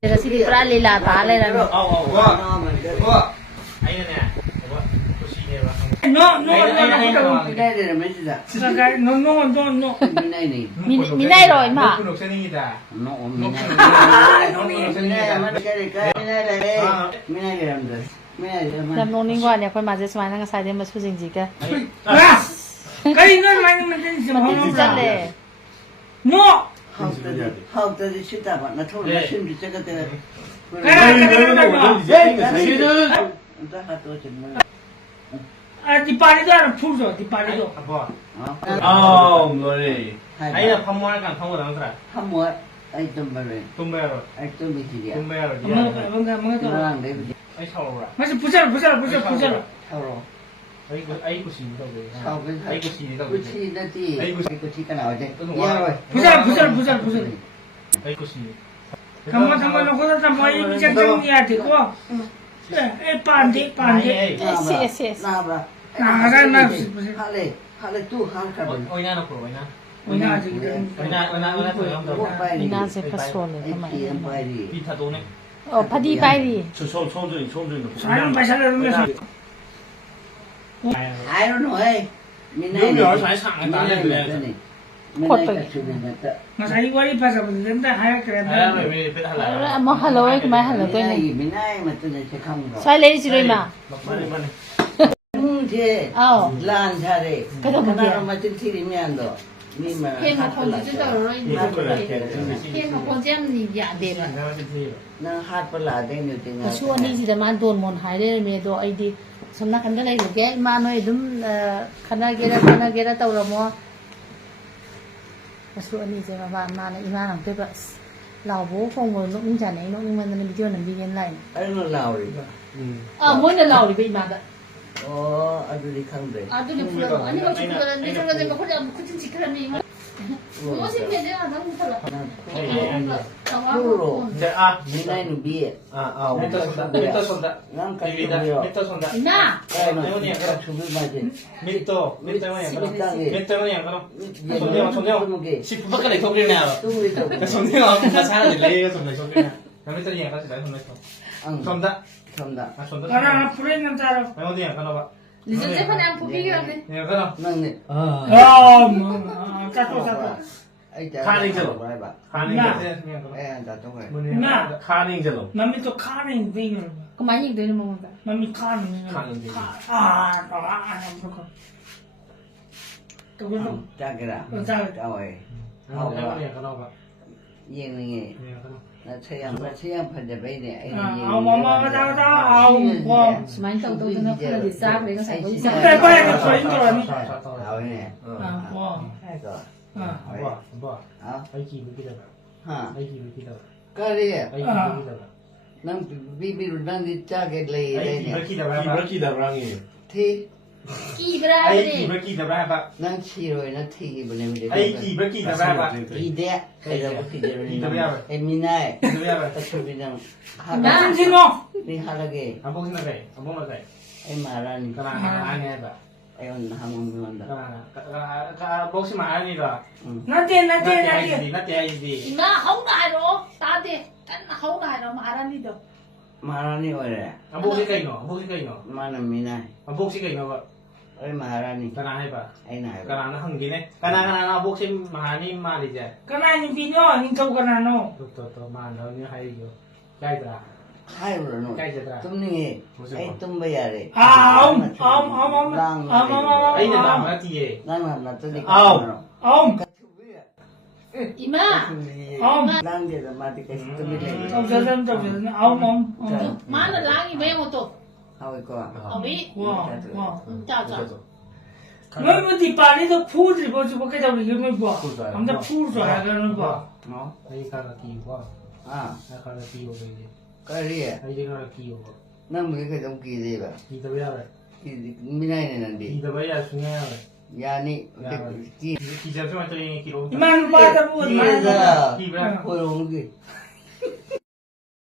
제가 시리 프라리라 달래라는 와 아이네 미나이로 임마 làm nông ninh qua nhà con mà dễ xoay năng xài đến mà su gì cơ cái nó mà mình đến gì mà rất lệ nó học tới sư ta bạn nó thôi nó xin được cho cái à đi Paris đó là phụ rồi đi Paris đó 아, 뭐래. 아이나 판모할까 판모랑 그래. 한번 ai tâm vào rồi 동배로. ai tâm bị gì vậy 동배로. 뭔가 nó làm đấy 아이 차오라. 맞아 부자라 sao rồi 아이고 신이다 그래. sau cái 아이고 신이다 cái 그래. chi nó chi cái chi cái nào chứ 부자라 아이고 신이. 잠깐만 너보다 뭐 이미 정리해야 되고 에 반대 yes yes yes nào 나가나 hạ lệ tu hạ cả rồi 어이나 놓고 어이나. 오나 지금 어이나 더 미나세 파솔레 ai bay đi 비타 도네. 파디 바이리 사람 마샬을 위해서 ai nó nói mình này Nếu nhỏ phải sẵn mình này này. mình này chụp hình thật 마사이 와리 파서 된다 하야 그래 아야 왜 배달 할라. 뭐 할로 cái máy 할로 tôi này mình này mà tôi này sẽ không rồi xoay lấy gì rồi mà thế ờ lan ra đây cái đó cái mà nào mà trên thi đi men rồi nhưng mà thêm một con chứ đâu rồi thêm thêm một con xem gì dạ đẹp à nó hát phải là đây nhiều tiếng cái xua đi gì đó mà đồn một hai đây mẹ đồ ai đi xong nó khăn cái này được cái mà nói đúng khăn cái đó tàu rồi mà cái xua đi rồi mà này ima làm cái vậy lào bố không ngồi nó cũng chả này nó nhưng mà nó bị chưa làm bị nhân lại ấy nó lào đi mỗi lần lào thì bị mà đấy aduh đi không đấy 아들이 불러. 아니 뭐 죽으라. 내 저거 내가 그냥 그친 지키라니. 무엇이 되냐? 너무 살아. Puro. 아, mình này nó bịa 밑에 손다. ngang cái 여기다 video 밑에 손다. 나. cái nó chụp cái bài gì 밑에 뭐야? 밑에 뭐야? 손대요 손대요. 10분밖에 내 손대냐? tung đi đâu 손대요. 엄마 사는 내 손대 손대냐? 밑에 얘 같이 내 손대. 손다. không đã 아, 손다. 하나 프레는 따라 어디야? 가나 봐. 이제 제판에 부비기라네. 내가 가나. năng này 짜또 ấy Khai lên rồi. bài bạn 가는 게 그냥 가나. em đã trong này 뭐냐? 가는 게로. 맘이 또 카는 빙을 그 많이 되는 먹는다. 맘이 카는 또 그래서 cha cái nào cha rồi 어, 내가 가나 봐. riêng này nghe 내가 가나. là xem phần đẹp đây này ấy 많이 떠도 그냥 그냥 싸 그래서 살고 있어. 빨리 소리 들어라니 rồi nè 와 rồi 봐. 봐. hả 아이기 무기다. hả 아이기 무기다. cái đi à 아이기 무기다. năng vì đang đi cha cái lì đây 아이기 nè 무기다. 무기다 랑이. thì 끼브라니. 아이기 무기다 봐. năng chi rồi nó thì bên này mình 아이기 무기다 봐. đi đẹp cái đó thì đi đâu vậy? em mình này 이거 봐. cái chụp bên nào 난 진호 đi hát là cái 안 보기나 돼. 안 보면 돼. em mà ra 그나 안 해 봐. em hàng ngon đó 가 보시면 아니다. 나한테 나때 아이디. 이마 하우나로 따대. 딴 하우나로 말하니도. mà ra đi rồi nè 안 보시가 이거. 보시가 이거. mà là mình này 안 보시가 이거 봐. em mà ra đi 그나 해 봐. ấy này 그나 한 기네. 그나 보시 많이 말이지. 까나니 비뇨 인터 까나노 또 말하는 하이고. 가이드라. hai rồi nó 가이드라. tum đi ấy tum bây giờ đi 아이는 나만 뒤에. đang làm là tôi đi 옴 이마. đang giờ là mà thì cái tum đi lên 저저저 옴 마늘 랑이 왜 못도. thôi coi 어비. 와와 짜자. 너무 디파리도 푸지 보지 cái đầu 이거 뭐 아무튼 푸죠 하는 거 nó 아이 가라 끼고. à 나 가라 끼고 이제. cái gì à 아이 가라 끼고. năng cái giống kỳ gì vậy 이도 왜야? kỳ mình này này là đi 이도 왜야 중요해. ya ni kỳ 기자 좀 했더니 기록. 이만 봐도 뭐 bây giờ 기브라. hồi uống gì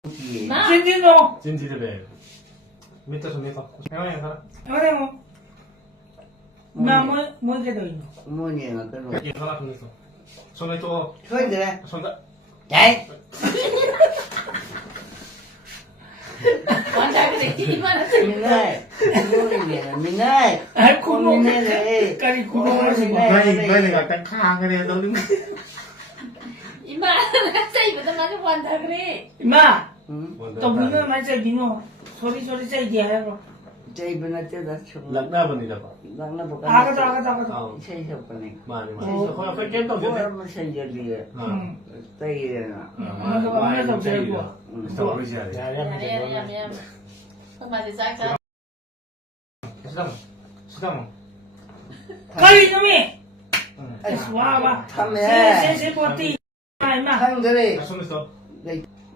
kỳ 나. 진진호 진지를 밑에 손에서. 형이 가라. 형님 나뭐 뭐게 더 있노 mua nhiều mà cái rồi 얘 하나 손에서. 손에 또 thôi rồi đấy 손다. đấy 이만하지. 민나이 민나이 민나이 아이 구멍 민나이 까리 구멍하지 마. ngay là căng khang cái này đâu đứng 이만한 사이보다 나는 완다 그래. 이마 응 또 문어 맞아 민어 소리 짜이디 하라고. 제이브나 때다 쳐 lạc đa vấn đề đó 랑나 보가 아가도 체이셔 보네 mà nhưng mà Ồ. không phải kém đâu chứ 뭐라 무슨 일이야 응. 때이래나 하나도 배우고. sao bây giờ dạ 야야야야. 정말 세상에. 잠깐만 까리 놈이. 응 와와. 탐해 세세 보티. 이마. 한들이 손 있어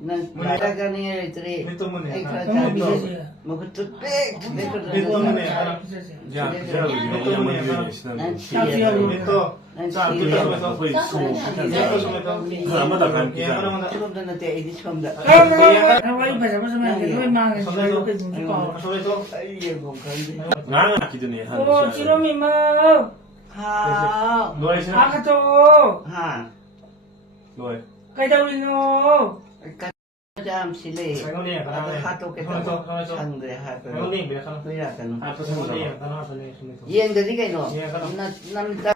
난 나가는 애들이 몇 동문에 너무 비싸지. 뭐 그것도 빽 몇 내거든 동문에 비싸지. dạ giờ vì nó là một điều gì đó 난 몇 동? 난 자, 지혜 그래서 phải xuống 하나만 더 갈게 기다려. 하나만 처음 듣는데 애기 처음 듣 와이 봐서 무슨 왜 망해. 손에서 이렇게 누가. 손에서 아이예 뭐 그런데 ngang là 기준이 한 오 지롬이 뭐. 하 너의 신 아가도. 하 너의 까이다 우리 너. 잠실에 장군이 하도 손에서 손에서 상대 하도 장군이 몇 하나 왜라까노 아 손에서 하나 손에서 얘들이 개노 예, 그럼. 남자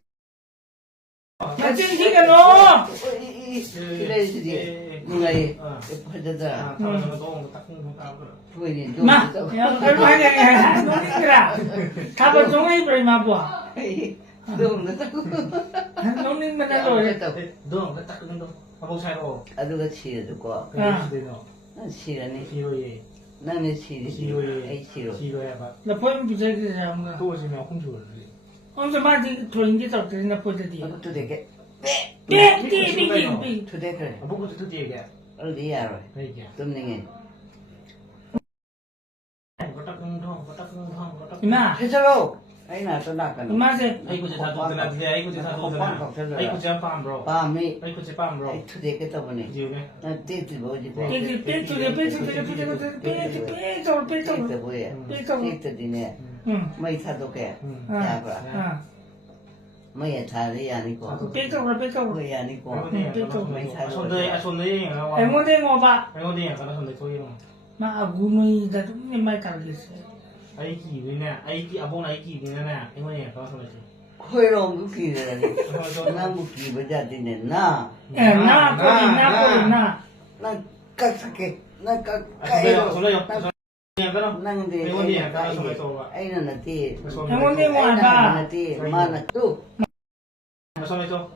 같은 지가 너. 이래지 누가 이 퍼져다 아 너무 딱딱 부인이 마. 야 얼마냐. 농민들아. 가봐 종이 버리마 봐. 너무 농민만 해도 너무 딱 근데 하고 살고 아두가 치료도 그래서 되노 난 치료니 시로에 나는 치료지 시로에 아이 치료 시로에 봐 나 보면 비싸게 거. 또 오시면 홍주를 엄청 많이 돌린게 더 되나 보더니. 그것도 되게 삐삐삐삐. 두대 그래 보고 또 얘기해 어디 알아 얘기해 덤닝에 이마. 해서로 아이 나도 나가는 이마세. 아이고 제 다도 되나 아이고 제 다도 되나 아이고 제 빰브로 밤이 아이고 제 빰브로 아이 두대 게 떠보네 지우게 나 띠띠 뭐지 삐삐 삐삐 삐삐 띠띠 뭐야 띠띠네 응. 뭐 사도게 응 야봐 아. 뭐야 다리 아니고 삐까브라. 뭐야 아니고 손들 손들 나와 앵무새 먹어봐. 앵무새 약간 손들 소리로 나 아구미다 좀 많이 달겠어. 아이기 위네 아이기 아본 아이기 위네나 앵무새 약간 손들 코이로 무기라니 나 무기 버자디네 나 꼬리. 난 깍삭해 난 손들 깍까이로 손들 약간 난데 앵무새 약간 손들 소 아이는 나티 앵무새 먹어봐. 나티 마나 또 손들 소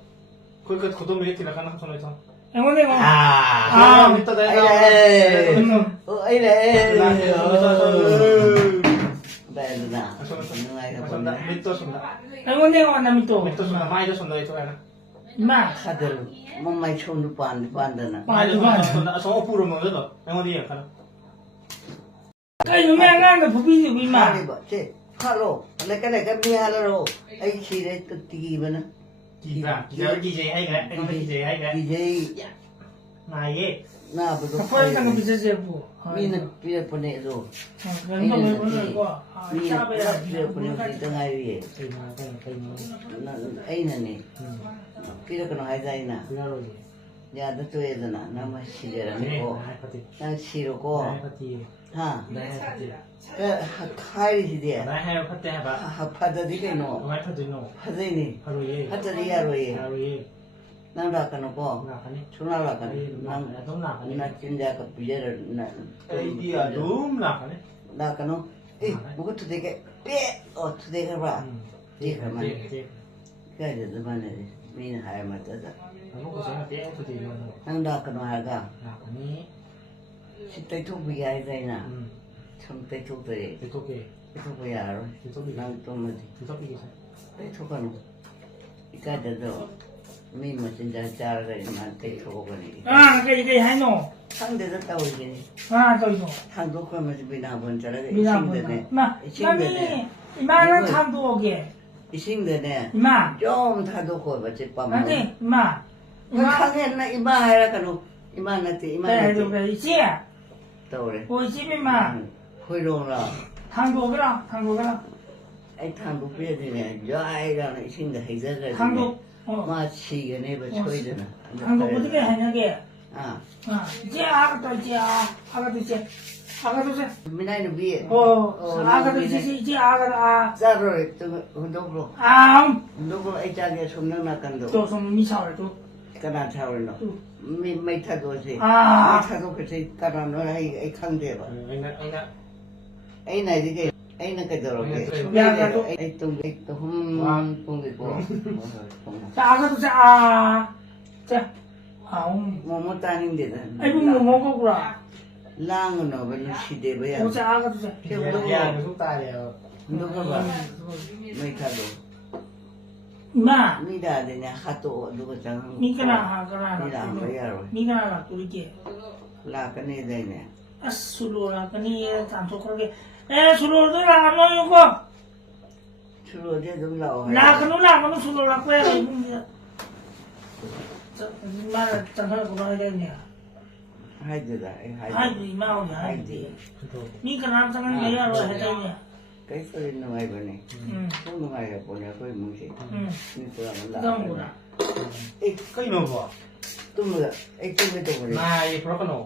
그거 고도 미리 나가는 손들 소 앵무새 먹어. 아 밑에 다 아이래 손들 밑에 손들 앵무새 먹어 나 밑도. 밑에 손들 마이도 손들 소 하나 이마. 카들 몸마이 촌도 반다나 마이도 손들 소 오프로 먹어도 앵무새 약간 까이 놈이 안 가는 부비지 이마. 아니 뭐지 팔로 내가 미하러 아이 치레 또 뛰기면은 기자 DJ hay cái anh DJ hay cái DJ này 나보고 아빠랑 비슷해 보. 미는 비에 보내줘 왼쪽 왜 보는 거? 미는 짜배야. 비에 보내줘 등하위에 cái cái 나는 애인은 그렇게는 하자이나 cái rồi 야도 또 해잖아 나만 시제라고 này phải thì 난 싫고 này phải thì 하 này phải thì 카이 시대 này hay phải thì bà 하파다디게 노 này phải thì nó 하더니 phải rồi 하더리야로이 rồi 난 라카노고 là cái này 초나라카니 là đúng là cái 나 này 진짜가 비제를 cái đi à đúng là cái này 나카노 에 뭐가 되게 빼어 되게 봐 thì 가만 thì 그래 너만에 미는 하야 맞다다 nó có sẽ là cái thì luôn 난 나카노 하가 là cái này 십대 투비야 하이자이나 ừ 청대 투들이 thì tốt kì 투비야 알아 thì tốt kì 난또 뭐지 thì tốt kì 때 투가노 이까지도 미뭐 진짜 잘하게 나한테 투고거니 아, cái hay nổ. 상대도 따오기니 아, 또 이거. 한국 가면 미나 본 잘하게 미나 이싱되네 나, 나니 이마는 탄도 오게. 이싱되네 이마. 좀 타도 고버지 밤 나니 이마. 강했나 이마 하라카노 이마 나티 이마 네, 나티 그래. 이제 떠오래 우리 집이마 호이롱라 탄도 오게라. 탄도 오게라. ai thằng bút bia thì nè do ai ra lại sinh được hay rất là 탄도 mà xì cái này mà chơi được nè 탄도 어떻게 하냐게. à 아, 이제 아가도 이제 아가도 이제 아가도 세. 미나이는 위에. 아가도 이제 아가도 짜로 또 흔들고 흔들고 이 자기에 손을 나간도. 또좀 미사월도. 까나 차올로. 미 타도지. 아. 미 타도 그때 까나 너이 강대 봐. anh ấy này thì cái ấy là cái đồ cái ấy tung hôm tung cái cổ 자, 아가도 자, 자, 뭐 따는데 아이고 뭐 먹어보라. 랑은 어느 시대 뭐야 자, 아가도 자. nhà của chúng ta thì 누가 봐 메이카도 마, 미다 되냐 하도 누가 장 미가나 하가나, 미다 뭐야 미가나 우리게. 라까네 되냐 아수로라 그니 단속 그렇게 에 수로도 라노 요거 주로 이제 좀 나와 라그노 수로라 거야 이거 말 장사 그거 되냐 하이드다 하이드 하이드 이마오냐 하이드 미가나 장은 내야로 해야냐 cái số nó ngay bên này không nó ngay là bọn nó có muốn gì nhưng tôi làm 그건 뭐라 cái nồi bò tôi mới ấy tôi mới tôi mới này pro cái nồi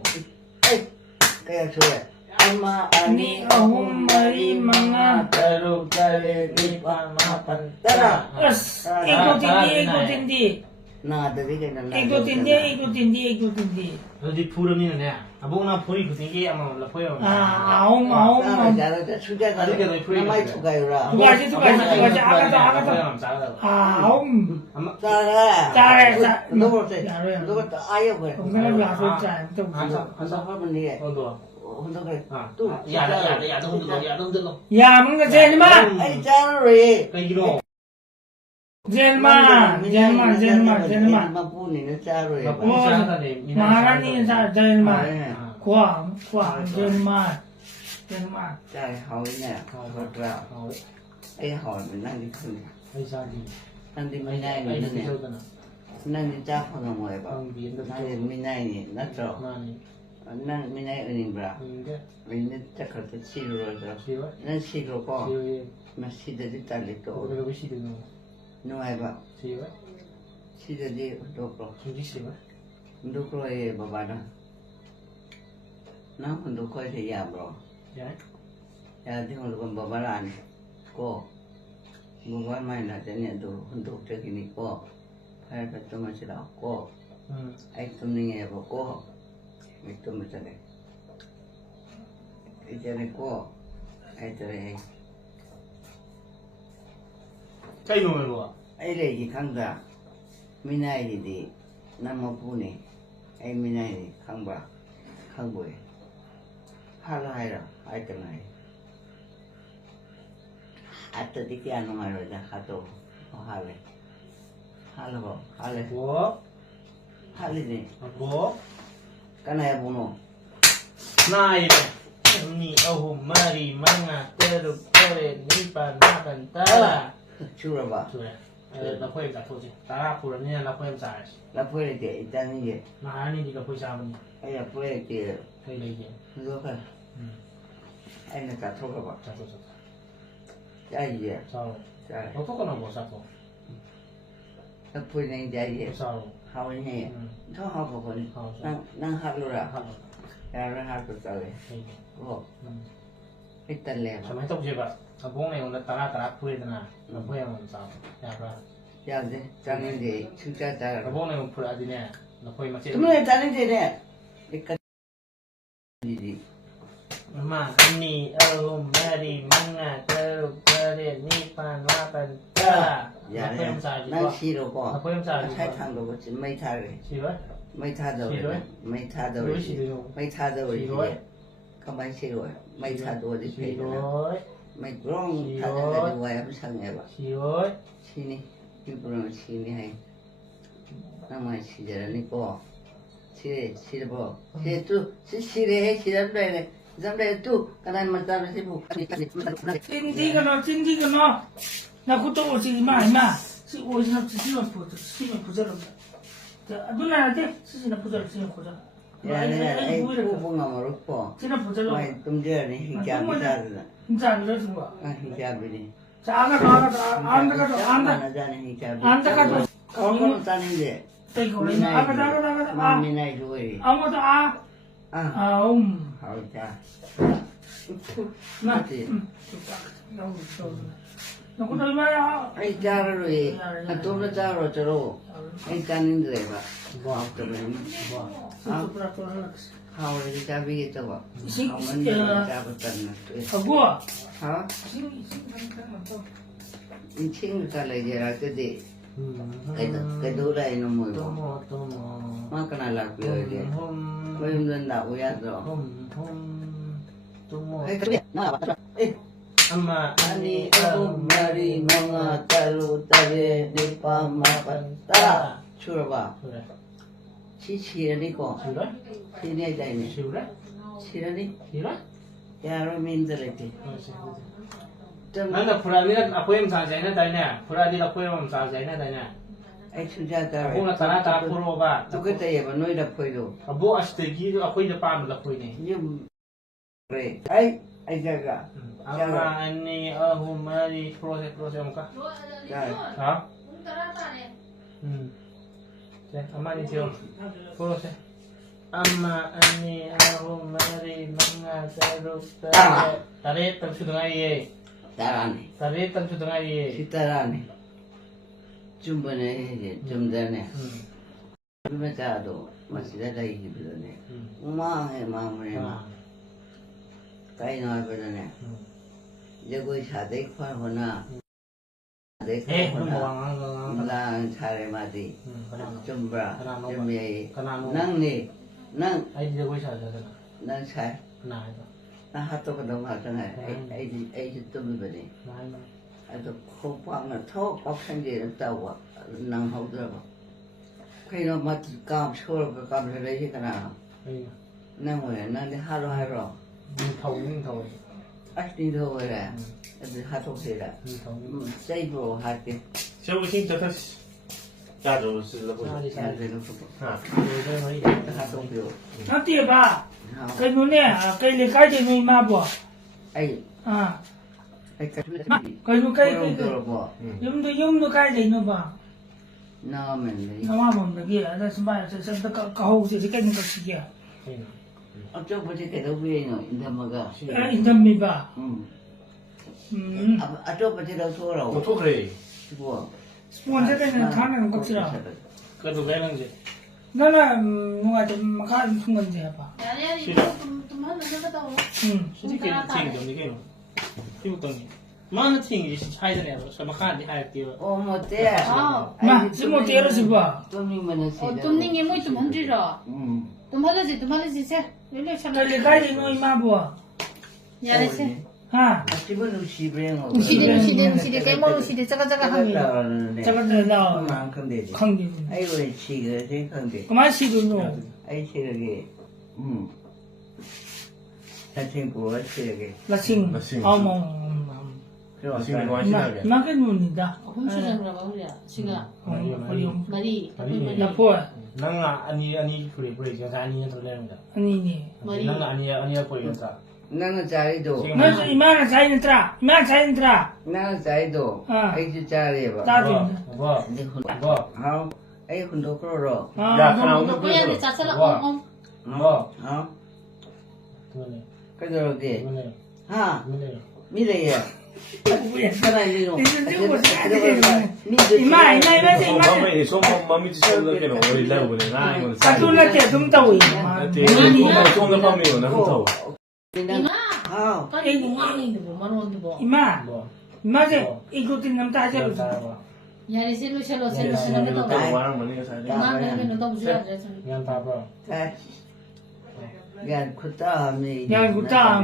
cái số này amma 니 어홈 머리 망아 Taru tare nipan mapan 따라 어스 이거 딘디 나 되게 그냥 이거 딘디 rồi đi phu đâu như này à bố nào phu đi phu tiếng kia mà là phu rồi 아옹 따라 잘하자 수제가 남아이 투가요라 두가지 아가도 làm sao đâu 아옹 따라 잘해 너 볼때 너가 또 아예 그래 동생을 와서 잘 좀. 한사 하면 돼 con đùa 혼자 그래 à 또 dạ tôi không được 야, 뭔가 제일마, 아이 짜르래 cái kilo 제일마. 마 뿌니는 짜르래 mà cũng sao ta để 마라니 자 제일마. 아 광, 제일마. 짜이 하오네 그렇다 ai hỏi mình đang đi khử hay sao thì đang đi mấy nay ai mình đi này đâu cả đang đi cha phòng ngoài bảo không biến được đang đi mấy nay này nó rõ mà này đang mấy nay ở nhìn bảo cái mình nên chắc là cái xì rồi rồi siêu ấy nên xì rồi co siêu mà xì để đi ta lấy tổ cái cái gì được không ngoài bảo siêu ấy xì để đi đồ rồi không biết siêu ấy đồ rồi bà đó nó còn đồ coi thì giảm rồi đấy ya thì còn bà làm cô mua mai là cái nhận đồ hơn đồ cho cái này cô phải phải cho mình sẽ đọc cô anh tụi mình nghe vào cô mình tụi mình sẽ này cái này cô anh tới đây cái nồi luôn ai lấy gì khang ra mình này gì đi nằm ở phụ này anh mình này khang ba khang bưởi hai là hai rồi hai cái này at the piano mai rồi ra hato hale bo hale bố hale ni bố kana ya bono này ni oh mari manga teru kore nipan mapan ta chura ba thôi là quên cả thôi chứ ta là phụ nữ là quên giải la puede que ita ni ye mà hai ni thì là quên sao mình ai ya puede que hay lấy gì lo ka ai na ka thoka ba sao sao ai ye sao sai nó có nào bỏ sao không la puede ni ya ye sao hao ni tho hao ko ko sao nang ha lo ra sao ya ra ha ko ta le oh ita le sao mấy tông gì vậy bố này là ta là quên là quên làm sao ya ra ya de chang ni de chu cha cha bố này phụ nữ nè là quên mà chết तुमने जाने दे रहे एक दीदी mà ni oh mari manga teru kore nipan mapan ta या là quên sao ना gì sero को là quên sao gì thái thằng đồ có chữ mấy thà rồi gì vậy mấy thà đâu rồi mấy thà đâu rồi rồi gì rồi mấy thà đâu gì rồi rồi không phải xí rồi mấy thà đâu rồi gì rồi mấy rong thà đâu rồi ngoài em sang nghe bảo gì rồi xí này cái bữa xí này hay nằm mà xí giờ này có xí rồi bỏ xí tu xí đấy xí làm đây này làm đây tu cái này mà ta nó sẽ buộc 딘디가 너. 나 그것도 오지 마. 오지나 쓰면 부자로. 누나한테 쓰지나 부자로 쓰면 고자. ai cũng không ngờ lúc bỏ 지나 부자로. mày tôm dưa này hình chạm đi ra rồi 진짜 안 들어준 거야. hình chạm đi đi 자, 아가도 안다가도 ra này hình chạm đi 안다가도 có ta nên để 이거 mình này 아가도 mà mình này rồi 아무도 하우자. 마. 맞지? 너 그거 얼마야? 아이 자르로이. 또 자르로 저로. 아이 자는데 봐. 뭐 앞도면. 하우리 자비겠죠 봐. 하우리 자봤다는 거. 하고. 하? 이 친구 달라지라 그지. cái đứa đây nó mùi bỏ má cái này là cười kìa mới lên đạo ra rồi cái biết nó là bạn 엄마 ani mari manga taru tare nipa mapata chura ba 그래 chi ni ko 싫어? chi ni dai ni 싫어? chi ni 싫어? ya ro min dare ti 난가 불안이가 아포엠 사자이나 다이냐 불안이가 아포엠 사자이나 다이냐 ai chu ja ta 아포나 타나 타 프로가 tu cái tay mà nuôi đập phơi đồ 아보 아스테기 아포이가 빰을 아포이네 nhưng rồi ai ra cả 아마 아니 아후마리 프로세 뭔가 trời 아? 네, 아마니 지금 프로세 아마 아니 아후마리 망가 자루 tarik tam sudangai tarani tarik tam sudangai si tarani jumpa ne jumpa ne Bimata do masih ada lagi bilangnya. Umah mereka. Kain apa bilangnya? Jago sadek pun hona. Sadek pun hona. Lang cari mati. Jumpa jumpai. Nang ni nang. Ai jago sadek. Nang cai. Nah itu. Nah hatu kedong hatu ni. Ai itu begini. Itu kopang atau kopang dia tahu nang hau tu. Khi nó mà cầm sôi cái cầm cái đấy cái nào nên người nên đi hai rồi thầu ắt đi thôi là đi hai thôi thì là xây bộ hai cái 小五星这他加州是的不是？ nhà thì nó không啊， hai thôi biểu nó tiệp à cái nó nè cái lấy cái thì mình mà bỏ ai à ai cái cái nó cái bỏ dùng nó cái gì nó vào nó mình đi nó mà mình được kia là xem bài xem tất cả hậu thì cái nó cái gì ở chỗ bữa cái đâu về rồi in thầm mà à in thầm mình vào ở chỗ bữa đâu thua rồi 我做可以。 thua sponsor cái này thằng này có gì đâu cái đồ cái là gì nó là ngoài từ mà khác không cần gì hả 솔직히 팅 좀 이게 이거 또 많은 팅이 차이잖아요. 저 막한 디 할게요. một té mà chỉ một tiếng rồi vào tôi mình xí tụm ninh cái mũi tụm không gì rồi tụm hết là gì chứ lấy lấy cái lấy cái thì nó mà bỏ nhà đấy chứ ha chỉ có lúc xí bên rồi 우시대 깨모 우시대 짜가짜가 하는 chắc là nào mà không để không gì ai rồi xí cái thế không để cái máy xí được rồi ai xí cái ta xem của xí cái là xin mà 지금 이거 하시나요? mà cái nguồn gì ta 홈쇼장이라고 그래 지가 머리 là phôi 난가 아니 그래 제가 아니 들려는다. anh nhỉ 난가 아니 보이겠다. 나는 자리도 nó iman sai entra iman sai entra 나는 자리도 ai chỉ 자리 봐 ta thì 뭐 뭐 hao ai hun đồ có rồi 야, 하나 너 오늘 고양이 자살라 엉엉 뭐 hao 그거네. cái rồi kì 그거네. ha 그거네. mi đây à cái này đi rồi iman iman iman 마음에 손 마음이 지쳐서는 우리 라고 보내. 나 이거 ta tu là trẻ chúng tao 때 손을 마음이 오나 흩어. hao 아니 이거 뭐 만원도 뭐 iman 뭐 iman gì ikutin nam ta chơi 야리 셀로 또 또 와랑 뭐니가 사야 돼. 나는 너 무슨 알아 그냥 봐봐. cái gan kuta mi yang kuta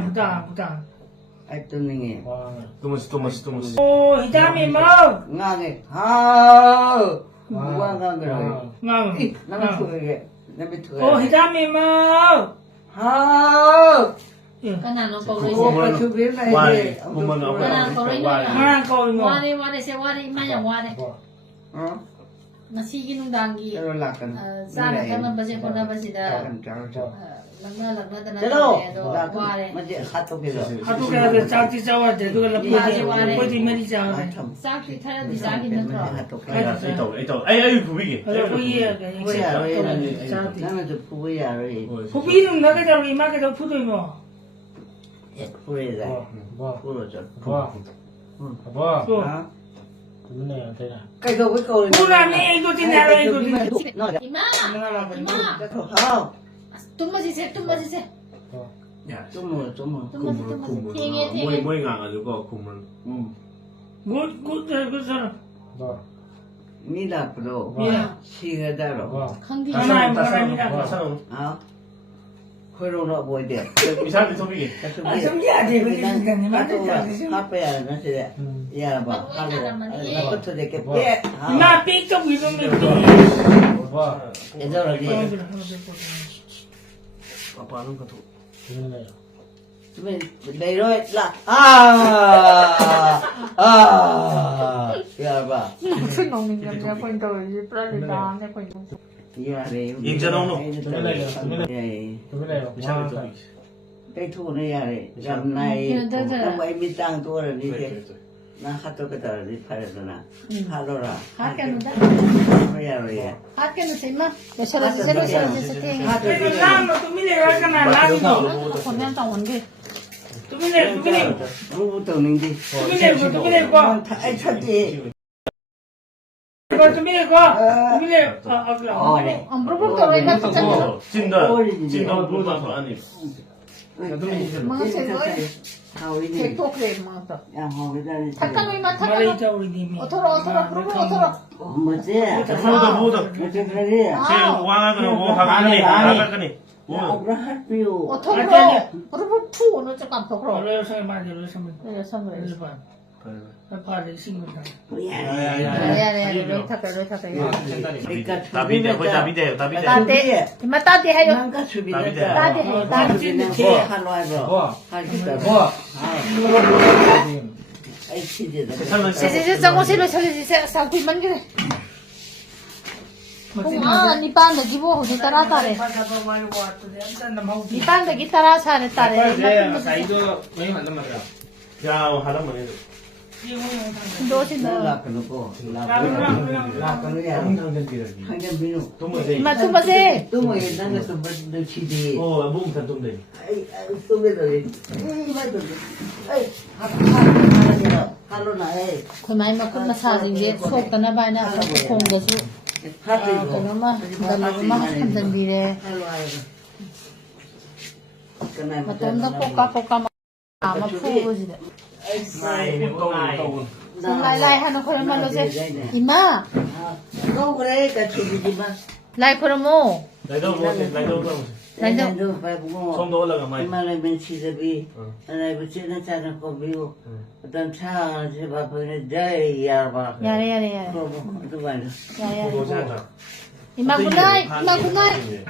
ai tu nghe 와. 또마시. ô hitami mau ngang nghe hao quang ngang rồi ngang nó mới thua cái nó mới thua ô hitami mau hao 까나 너 거기 Cô mà chú biết này 와리. thì ông 보면 tôi 아빠. 와리. mà coi mà 와리 세와리 이마야 와리 Hả? 나 시기는 당기 Cái đó là cần 싸는 가는 버지 보나 버지다 cần trao cho 락나다나 Chalo, 해도 나 와래. 맞지 하도 그래서. 하도 가서 짝지 짜와 되고 거기 머리 짜와 싹이 타야지 싹이 넣어. 하도 야, 이따. 아이, 부비기. 거기에 부부야, 짝지 나는 저 부부야, 왜? 거기는 나가 잡고 이마게 더 푸도 이모 부부야, 뭐 부부죠. 뭐 뭐 또 그러네 되나 cái đâu cái câu 푸라미 이거 지나라 이거 지나라 nó đẹp 이마, 하나만 이마. cái câu không 뚱마지세, 뚱마지세. 야, 좀 뭐, 좀 뭐. 국물. 탱해, 탱해. 모이 가가지고 국물. 그 사람 뭐 미라 앞으로 예. 시가다로 뭐 강기. 하나입니다 사람. 아 그러나 뭐 돼. 이 사람이 소비기. 아 성기야 되고 있는 하빠야 나 세대. 야 봐. 하루. 나 끝에 되게 빼. 나 삐쩍 이러면 뭐 예전에 아빠는 것도. 그러네 để rồi là ya ba 무슨 놈인 거야? 보인다. 프라리다. 내 보인다. ya đi 인자노노. 그러네요 이 사람이 소비기. cái thu này ya đi năm nay năm ấy mi tăng tôi rồi đi thế na hát tôi cái tờ đi phải rồi na hát rồi là 하겠는데? ya rồi ya 하겠는데 이마. 새로 탱해. hát rồi 그래서 나무 또 밀려 가나 나무 보면 다 원게. 또 밀려 không tưởng mình đi 또 밀려 거 anh thật gì 또 밀려 này 안 물어볼 거 이마 진짜. 찐다 물어서 아니. hầu đi 대토 그래 뭐또. ya hầu cái ra đi 탁하고 이마 탁하고. 말이자 우리 님이 어터러 부르고 어터러. 뭐지 뭐도. 뭐지 그래 제 왕하거나 뭐 하거니. ông nó hát biểu 어터러. 그러고 푸 오늘 조금 더러. 원래 요새 많이 요새 그래서 그래. 일반 파리 신문다 야야야 탁하. 다비데. 따대. 이마 따대 해요. mang các sự bị David đất David, David David. David Hà Nội rồi 뭐 hai cái tờ 뭐 ấy xin gì đấy 세세세 정오시로 저기세 상품만 그래. 니 빤다 기보 호지 따라 따래. 니 빤다 기 따라 차례 따래. 사이도 많이 만든 말이야 야, 하단 말이야. 도시 nó 너. là cái nó cô là cái nó nhà 당근기를 hàng trăm pin 동무새. 이마 투바세. tôi mới đang là tôi vẫn chỉ đi 몸탄 동대. tôi biết rồi ấy hát luôn này 그마이 만큼 마사지 이제 속다나 바이나 공도수. hát đi 그놈아 그놈아 한잔 비래. hát luôn cái này mà 맞다 꼬까꼬까 아마 푸고지다. 나이, 라이라이 하는 거야말로 세. 이마 không cái cái chuyện gì mà 라이 그러모. 나이도 나도 phải cũng 처음도 올라가 많이. mà lại bên chị sẽ bị này bên chị nó cha nó có biểu tận sao thì bà phải nó dây ya bà 야래 không tôi bảo 야래. 보자. 이마 굿나잇. 이마 굿나잇.